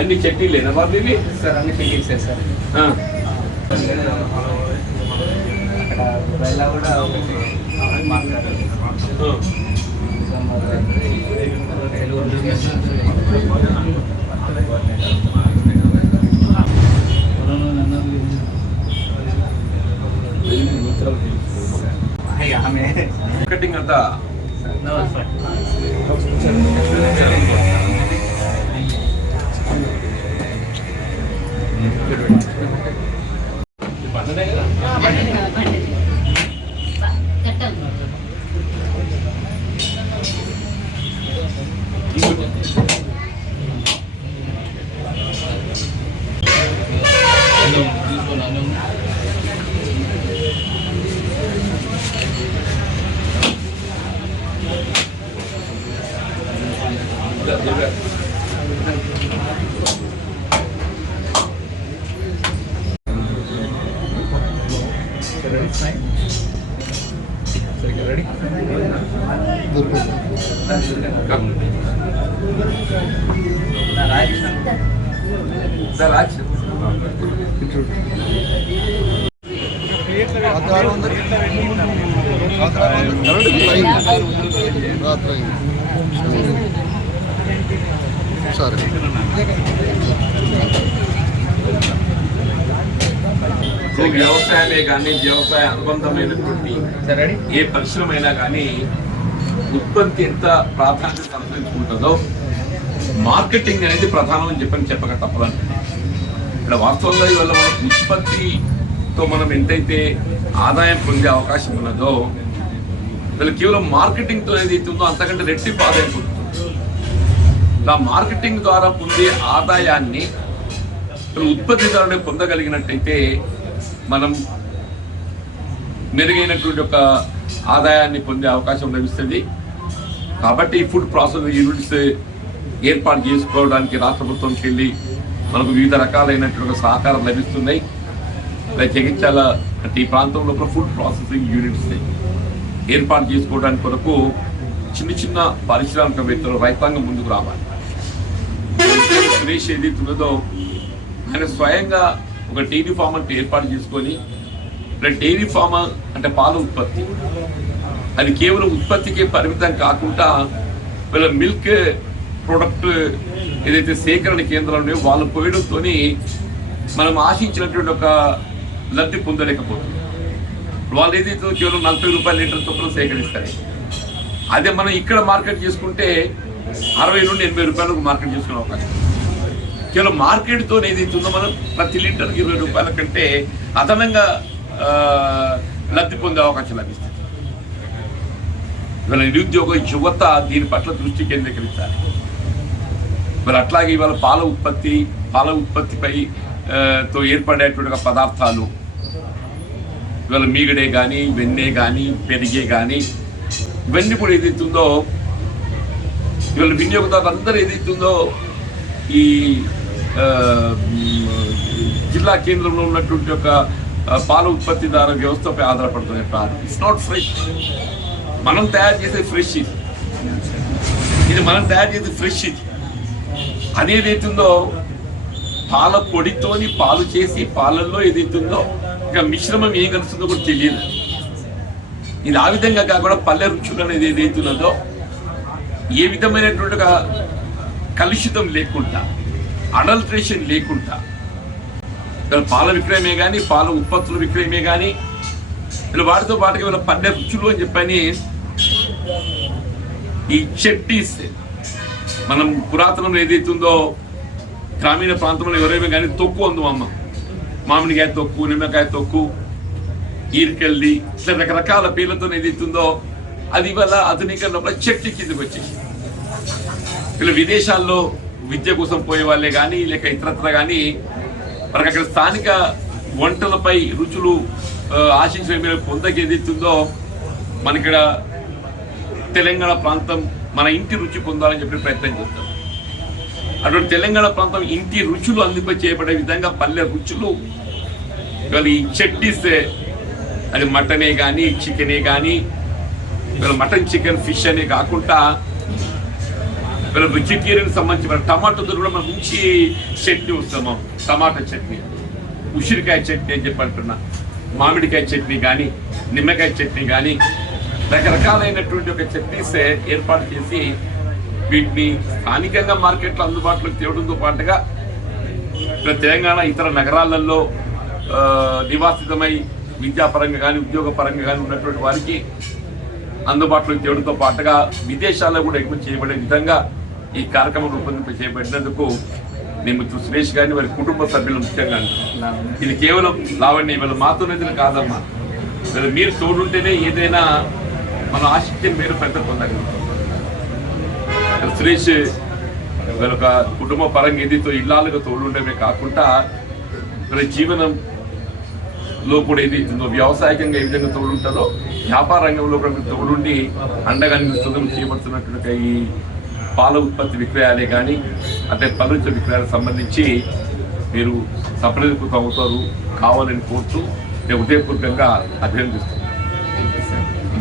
అన్ని చట్నీలేనా బాబు ఇవి? సార్ అన్ని ఫిట్టింగ్సే సార్. అక్కడ దుబాయ్లో కూడా మాట్లాడారు. కటింగ్ అంతా ready? వ్యవసాయమే కానీ వ్యవసాయ అనుబంధమైనటువంటి ఏ పరిశ్రమ అయినా కానీ ఉత్పత్తి ఎంత ప్రాధాన్యత సంతరించుకుంటుందో మార్కెటింగ్ అనేది ప్రధానం అని చెప్పక తప్పదండి. ఇక్కడ వాస్తవంగా ఇవాళ మన ఉత్పత్తితో మనం ఎంతైతే ఆదాయం పొందే అవకాశం ఉన్నదో వీళ్ళు కేవలం మార్కెటింగ్తో ఏదైతే ఉందో అంతకంటే రెట్టింపు ఆదాయం పొందుతుంది. ఆ మార్కెటింగ్ ద్వారా పొందే ఆదాయాన్ని ఉత్పత్తిదారుడే పొందగలిగినట్టయితే మనం మెరుగైనటువంటి ఒక ఆదాయాన్ని పొందే అవకాశం లభిస్తుంది. కాబట్టి ఫుడ్ ప్రాసెసింగ్ యూనిట్స్ ఏర్పాటు చేసుకోవడానికి రాష్ట్ర ప్రభుత్వంకి వెళ్ళి మనకు వివిధ రకాలైనటువంటి సహకారం లభిస్తున్నాయి. జగిత్యాల అంటే ఈ ప్రాంతంలో ఫుడ్ ప్రాసెసింగ్ యూనిట్స్ ఏర్పాటు చేసుకోవడానికి కొరకు చిన్న చిన్న పారిశ్రామికవేత్తలు రైతాంగం ముందుకు రావాలి. సురేష్ ఏదైతే ఉన్నదో ఆయన స్వయంగా ఒక డైరీ ఫామ్ అంటే ఏర్పాటు చేసుకొని డైరీ ఫామ్ అంటే పాల ఉత్పత్తి అది కేవలం ఉత్పత్తికి పరిమితం కాకుండా వీళ్ళ మిల్క్ ప్రొడక్ట్ ఏదైతే సేకరణ కేంద్రాలు ఉన్నాయో వాళ్ళు పోయడంతో మనం ఆశించినటువంటి ఒక లబ్ధి పొందలేకపోతుంది. వాళ్ళు ఏదైతే కేవలం 40 రూపాయల లీటర్ చొప్పున సేకరిస్తారు. అదే మనం ఇక్కడ మార్కెట్ చేసుకుంటే 60 నుండి 80 రూపాయలకు మార్కెట్ చేసుకునే అవకాశం. కేవలం మార్కెట్తో ఏదైతే ఉందో మనం ప్రతి లీటర్కి 20 రూపాయల కంటే అదనంగా లబ్ధి పొందే అవకాశం లభిస్తుంది. ఇవాళ నిరుద్యోగ యువత దీని పట్ల దృష్టి కేంద్రీకరించాలి. మరి అట్లాగే ఇవాళ పాల ఉత్పత్తిపై తో ఏర్పడేటువంటి పదార్థాలు ఇవాళ మీగడే కానీ వెన్నె కానీ పెరిగే కానీ ఇవన్నీ కూడా ఏదైతుందో ఇవాళ వినియోగదారులు అందరూ ఏదైతుందో ఈ జిల్లా కేంద్రంలో ఉన్నటువంటి ఒక పాల ఉత్పత్తిదారు వ్యవస్థపై ఆధారపడుతుంది. It's not fresh. మనం తయారు చేసే ఫ్రెష్ ఇది మనం తయారు చేసే ఫ్రెష్ ఇది అదేదైతుందో పాల పొడితోని పాలు చేసి పాలల్లో ఏదైతుందో ఇంకా మిశ్రమం ఏం కలుస్తుందో కూడా తెలియదు. ఇది ఆ విధంగా కాకుండా పల్లె రుచులు అనేది ఏదైతున్నదో ఏ విధమైనటువంటి కలుషితం లేకుండా, అడల్ట్రేషన్ లేకుండా, పాల విక్రయమే కానీ, పాల ఉత్పత్తుల విక్రయమే కానీ, వీళ్ళు వాటితో పాటుగా వీళ్ళ పల్లె రుచులు అని చెప్పని ఈ చెట్టీస్ మనం పురాతనంలో ఏదైతుందో గ్రామీణ ప్రాంతంలో ఎవరైనా కానీ తొక్కు అందు అమ్మ, మామిడికాయ తొక్కు, నిమ్మకాయ తొక్కు, ఈరికెళ్ళి ఇట్లా రకరకాల పేర్లతో ఏదైతుందో అది ఇవాళ ఆధునికంలో చెట్టు కిందకి వచ్చేసి వీళ్ళు విదేశాల్లో విద్య కోసం పోయే వాళ్ళే కానీ లేక ఇతరత్ర కానీ మనకు అక్కడ స్థానిక వంటలపై రుచులు ఆశించిన మీరు పొందకి ఏదైతుందో మనకిక్కడ తెలంగాణ ప్రాంతం మన ఇంటి రుచి పొందాలని చెప్పి ప్రయత్నం చేస్తాం. అటువంటి తెలంగాణ ప్రాంతం ఇంటి రుచులు అందింప చేయబడే విధంగా పల్లె రుచులు ఇవాళ ఈ చెట్టిస్తే అది మటనే కానీ చికెనే కానీ ఇవాళ మటన్ చికెన్ ఫిష్ అనే కాకుండా ఇవాళ వెజిటేరియన్ సంబంధించి మన టమాటోతో కూడా మనం మంచి చట్నీ వస్తాము. టమాటా చట్నీ, ఉసిరికాయ చట్నీ అని చెప్పి అంటున్నా, మామిడికాయ చట్నీ కానీ, నిమ్మకాయ చట్నీ కానీ రకరకాలైనటువంటి ఒక చట్నీస్ ఏర్పాటు చేసి వీటిని స్థానికంగా మార్కెట్లో అందుబాటులోకి తేవడంతో పాటుగా తెలంగాణ ఇతర నగరాలలో నివాసితమై విద్యాపరంగా కానీ ఉద్యోగపరంగా కానీ ఉన్నటువంటి వారికి అందుబాటులోకి తేవడంతో పాటుగా విదేశాల్లో కూడా ఎగుమతి చేయబడే విధంగా ఈ కార్యక్రమం రూపొందింప చేయబడినందుకు నేను సురేష్ గారిని వారి కుటుంబ సభ్యులు ముఖ్యంగా ఇది కేవలం లావణ్య వీళ్ళ మాతోనేది కాదమ్మా, వీళ్ళు మీరు తోడుంటేనే ఏదైనా మనం ఆశించిన మీరు పెద్ద పొందగలుగుతాం. సురేష్ వీళ్ళొక కుటుంబ పరంగా ఏదైతే ఇల్లాలుగా తోడుండమే కాకుండా వీళ్ళ జీవనంలో కూడా ఏదైతుందో వ్యవసాయకంగా ఏ విధంగా తోడుంటారో వ్యాపార రంగంలో కూడా మీరు తోడుండి అండగా నిలుస్తుందని చేయబడుతున్నటువంటి ఈ పాల ఉత్పత్తి విక్రయాలే కానీ అంటే పలుచ విక్రయాలకు సంబంధించి మీరు సఫలీకృతం అవుతారు కావాలని కోరుతూ నేను ఉదయపూర్వకంగా అభినందిస్తున్నాను.